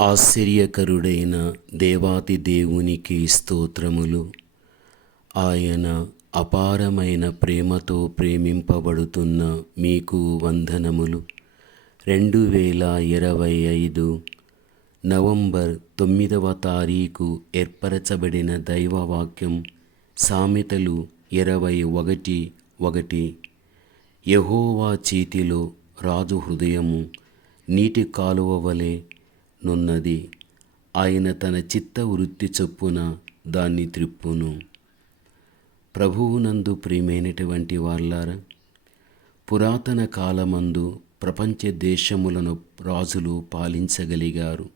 ఆశ్చర్యకరుడైన దేవాతి దేవునికి స్తోత్రములు. ఆయన అపారమైన ప్రేమతో ప్రేమింపబడుతున్న మీకు వందనములు. రెండు వేల ఇరవై ఐదు నవంబర్ తొమ్మిదవ తారీఖు ఏర్పరచబడిన దైవవాక్యం సామెతలు ఇరవై ఒకటి ఒకటి. యహోవా చేతిలో రాజు హృదయము నీటి కాలువ వలె నున్నది. ఆయన తన చిత్త వృత్తి చొప్పున దాన్ని త్రిప్పును. ప్రభువునందు ప్రియమైనటువంటి వాళ్ళారా పురాతన కాలమందు ప్రపంచ దేశములను రాజులు పాలించగలిగారు.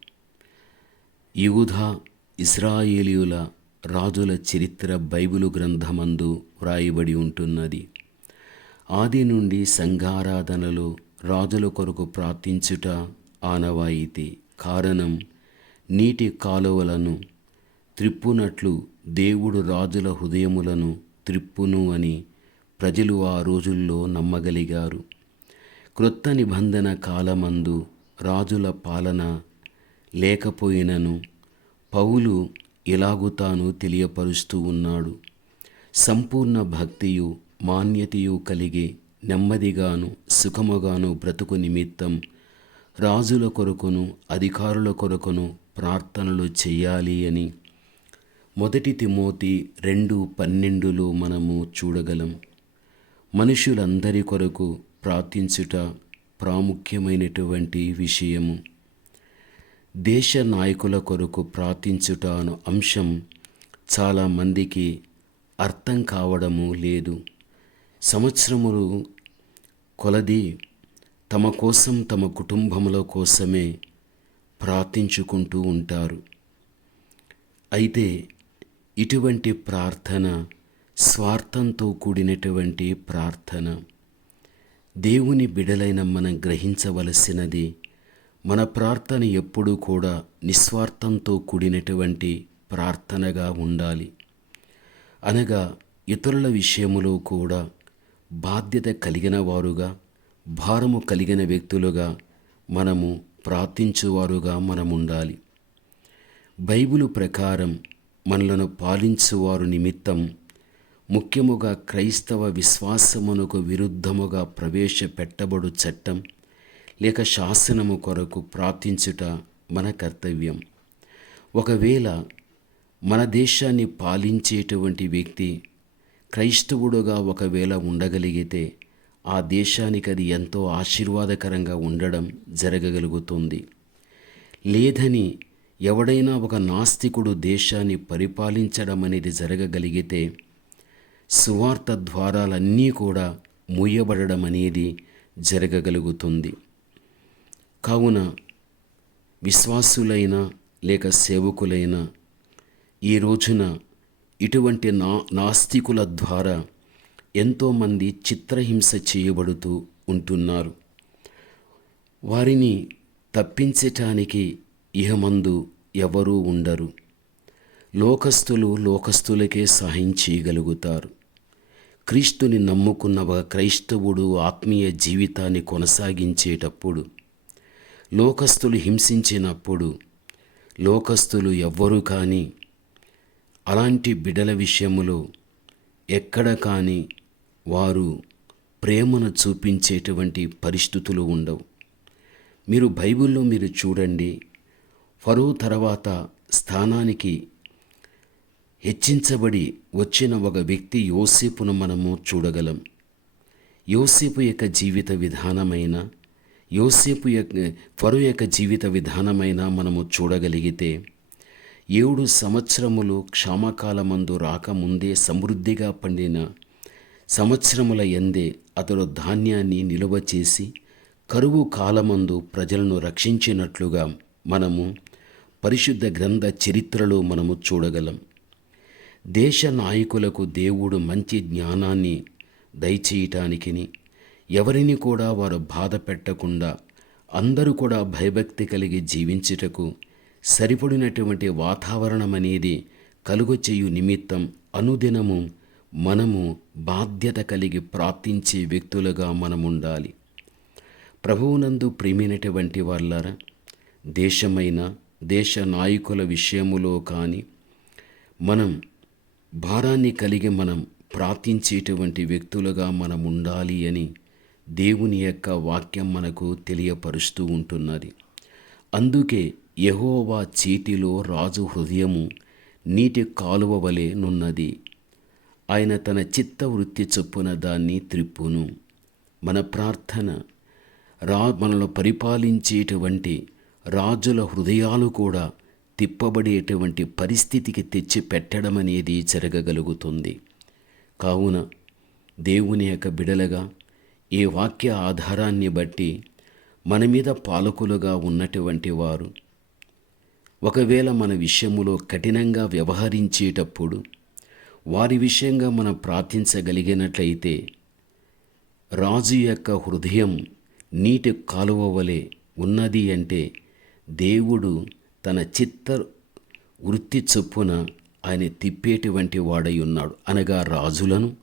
యూధా ఇస్రాయేలీయుల రాజుల చరిత్ర బైబిలు గ్రంథమందు వ్రాయబడి ఉంటున్నది. ఆది నుండి సంఘారాధనలు రాజుల కొరకు ప్రార్థించుట ఆనవాయితీ. కారణం నీటి కాలువలను త్రిప్పునట్లు దేవుడు రాజుల హృదయములను త్రిప్పును అని ప్రజలు ఆ రోజుల్లో నమ్మగలిగారు. క్రొత్త నిబంధన కాలమందు రాజుల పాలన లేకపోయినను పౌలు ఇలాగు తాను తెలియపరుస్తూ ఉన్నాడు. సంపూర్ణ భక్తియు మాన్యతయు కలిగి నెమ్మదిగాను సుఖముగాను బ్రతుకు నిమిత్తం రాజుల కొరకును అధికారుల కొరకును ప్రార్థనలు చేయాలి అని మొదటి తిమోతి రెండు పన్నెండులో మనము చూడగలం. మనుషులందరి కొరకు ప్రార్థించుట ప్రాముఖ్యమైనటువంటి విషయము. దేశ నాయకుల కొరకు ప్రార్థించుట అను అంశం చాలామందికి అర్థం కావడము లేదు. సంవత్సరములు కొలది తమ కోసం తమ కుటుంబముల కోసమే ప్రార్థించుకుంటూ ఉంటారు. అయితే ఇటువంటి ప్రార్థన స్వార్థంతో కూడినటువంటి ప్రార్థన దేవుని బిడలైన మనం గ్రహించవలసినది మన ప్రార్థన ఎప్పుడూ కూడా నిస్వార్థంతో కూడినటువంటి ప్రార్థనగా ఉండాలి. అనగా ఇతరుల విషయములో కూడా బాధ్యత కలిగిన వారుగా భారము కలిగిన వ్యక్తులుగా మనము ప్రార్థించువారుగా మనం ఉండాలి బైబిలు ప్రకారం మనలను పాలించువారు నిమిత్తం ముఖ్యముగా క్రైస్తవ విశ్వాసమునకు విరుద్ధముగా ప్రవేశపెట్టబడు చట్టం లేక శాసనము కొరకు ప్రార్థించుట మన కర్తవ్యం. ఒకవేళ మన దేశాన్ని పాలించేటువంటి వ్యక్తి క్రైస్తవుడుగా ఒకవేళ ఉండగలిగితే ఆ దేశానికి అది ఎంతో ఆశీర్వాదకరంగా ఉండడం జరగగలుగుతుంది. లేదని ఎవడైనా ఒక నాస్తికుడు దేశాన్ని పరిపాలించడం అనేది జరగగలిగితే సువార్త ద్వారాలన్నీ కూడా మూయబడడం అనేది జరగగలుగుతుంది. కావున విశ్వాసులైన లేక సేవకులైన ఈ రోజున ఇటువంటి నా నాస్తికుల ద్వారా ఎంతోమంది చిత్రహింస చేయబడుతూ ఉంటున్నారు. వారిని తప్పించటానికి ఇహమందు ఎవరూ ఉండరు. లోకస్తులు లోకస్తులకే సహాయం చేయగలుగుతారు. క్రీస్తుని నమ్ముకున్న ఒక క్రైస్తవుడు ఆత్మీయ జీవితాన్ని కొనసాగించేటప్పుడు లోకస్తులు హింసించినప్పుడు లోకస్తులు ఎవ్వరూ కానీ అలాంటి బిడల విషయంలో ఎక్కడ కానీ వారు ప్రేమను చూపించేటువంటి పరిస్థితులు ఉండవు. మీరు బైబిల్లో మీరు చూడండి ఫరో తర్వాత స్థానానికి హెచ్చించబడి వచ్చిన ఒక వ్యక్తి యోసేపును మనము చూడగలం. యోసేపు యొక్క జీవిత విధానమైన యోసేపు యొక్క ఫరో యొక్క జీవిత విధానమైన మనము చూడగలిగితే ఏడు సంవత్సరములు క్షామకాలమందు రాకముందే సమృద్ధిగా పండిన సంవత్సరముల ఎందే అతడు ధాన్యాన్ని నిలువ చేసి కరువు కాలమందు ప్రజలను రక్షించినట్లుగా మనము పరిశుద్ధ గ్రంథ చరిత్రలో మనము చూడగలం. దేశ నాయకులకు దేవుడు మంచి జ్ఞానాన్ని దయచేయటానికిని ఎవరిని కూడా వారు బాధ పెట్టకుండా అందరూ కూడా భయభక్తి కలిగి జీవించుటకు సరిపడినటువంటి వాతావరణం అనేది కలుగచేయు నిమిత్తం అనుదినము మనము బాధ్యత కలిగి ప్రార్థించే వ్యక్తులుగా మనం ఉండాలి ప్రభువునందు ప్రేమైనటువంటి వాళ్ళారా దేశమైన దేశ నాయకుల విషయములో కానీ మనం భారాన్ని కలిగి మనం ప్రార్థించేటువంటి వ్యక్తులుగా మనం ఉండాలి అని దేవుని యొక్క వాక్యం మనకు తెలియపరుస్తూ ఉంటున్నది. అందుకే యహోవా చేతిలో రాజు హృదయము నీటి కాలువ వలె నున్నది. ఆయన తన చిత్త వృత్తి చొప్పున దాన్ని త్రిప్పును. మన ప్రార్థన రా మనలో పరిపాలించేటువంటి రాజుల హృదయాలు కూడా తిప్పబడేటువంటి పరిస్థితికి తెచ్చి పెట్టడం అనేది జరగగలుగుతుంది. కావున దేవుని యొక్క బిడలగా ఈ వాక్య ఆధారాన్ని బట్టి మన మీద పాలకులుగా ఉన్నటువంటి వారు ఒకవేళ మన విషయములో కఠినంగా వ్యవహరించేటప్పుడు వారి విషయంగా మనం ప్రార్థించగలిగినట్లయితే రాజు యొక్క హృదయం నీటి కాలువ వలె ఉన్నది అంటే దేవుడు తన చిత్త వృత్తి చొప్పున ఆయన తిప్పేటువంటి వాడై ఉన్నాడు. అనగా రాజులను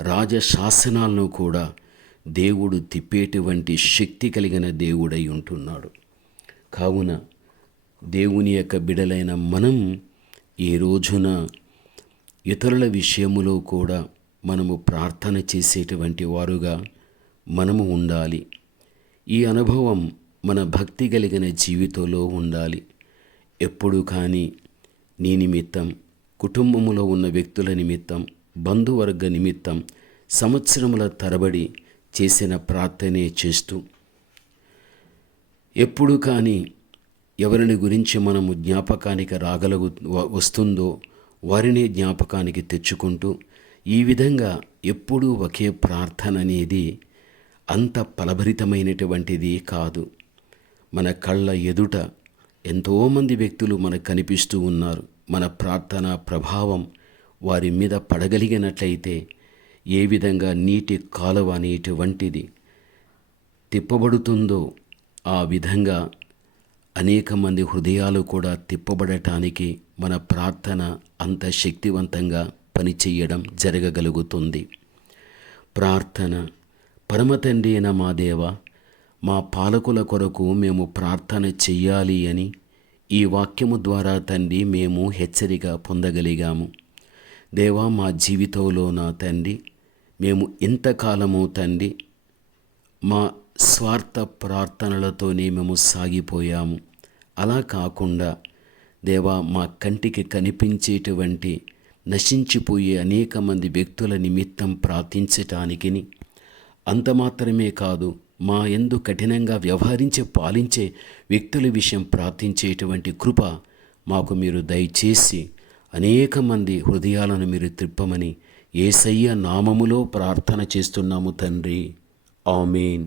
రాజశాసనాలను కూడా దేవుడు తిప్పేటువంటి శక్తి కలిగిన దేవుడై ఉంటున్నాడు. కావున దేవుని యొక్క బిడలైన మనం ఈ రోజున ఇతరుల విషయములో కూడా మనము ప్రార్థన చేసేటువంటి వారుగా మనము ఉండాలి. ఈ అనుభవం మన భక్తి కలిగిన జీవితంలో ఉండాలి. ఎప్పుడు కానీ నీ నిమిత్తం కుటుంబములో ఉన్న వ్యక్తుల నిమిత్తం బంధువర్గ నిమిత్తం సంవత్సరముల తరబడి చేసిన ప్రార్థనే చేస్తూ ఎప్పుడు కానీ ఎవరిని గురించి మనము జ్ఞాపకానికి రాగలుగు వస్తుందో వారిని జ్ఞాపకానికి తెచ్చుకుంటూ ఈ విధంగా ఎప్పుడూ ఒకే ప్రార్థన అనేది అంత ఫలభరితమైనటువంటిది కాదు. మన కళ్ళ ఎదుట ఎంతోమంది వ్యక్తులు మనకు కనిపిస్తూ ఉన్నారు. మన ప్రార్థన ప్రభావం వారి మీద పడగలిగినట్లయితే ఏ విధంగా నీటి కాలువ అనేటువంటిది తిప్పబడుతుందో ఆ విధంగా అనేక మంది హృదయాలు కూడా తిప్పబడటానికి మన ప్రార్థన అంత శక్తివంతంగా పనిచేయడం జరగగలుగుతుంది. ప్రార్థన. పరమతండ్రి అయిన మా దేవ మా పాలకుల కొరకు మేము ప్రార్థన చెయ్యాలి అని ఈ వాక్యము ద్వారా తండ్రి మేము హెచ్చరిక పొందగలిగాము. దేవా మా జీవితంలో నా తండ్రి మేము ఇంతకాలము తండ్రి మా స్వార్థ ప్రార్థనలతోనే మేము సాగిపోయాము. అలా కాకుండా దేవా మా కంటికి కనిపించేటువంటి నశించిపోయే అనేక మంది వ్యక్తుల నిమిత్తం ప్రార్థించటానికి అంత మాత్రమే కాదు మా ఎందు కఠినంగా వ్యవహరించే పాలించే వ్యక్తుల విషయం ప్రార్థించేటువంటి కృప మాకు మీరు దయచేసి అనేక మంది హృదయాలను మీరు త్రిప్పమని ఏసయ్య నామములో ప్రార్థన చేస్తున్నాము తండ్రి. ఆమెన్.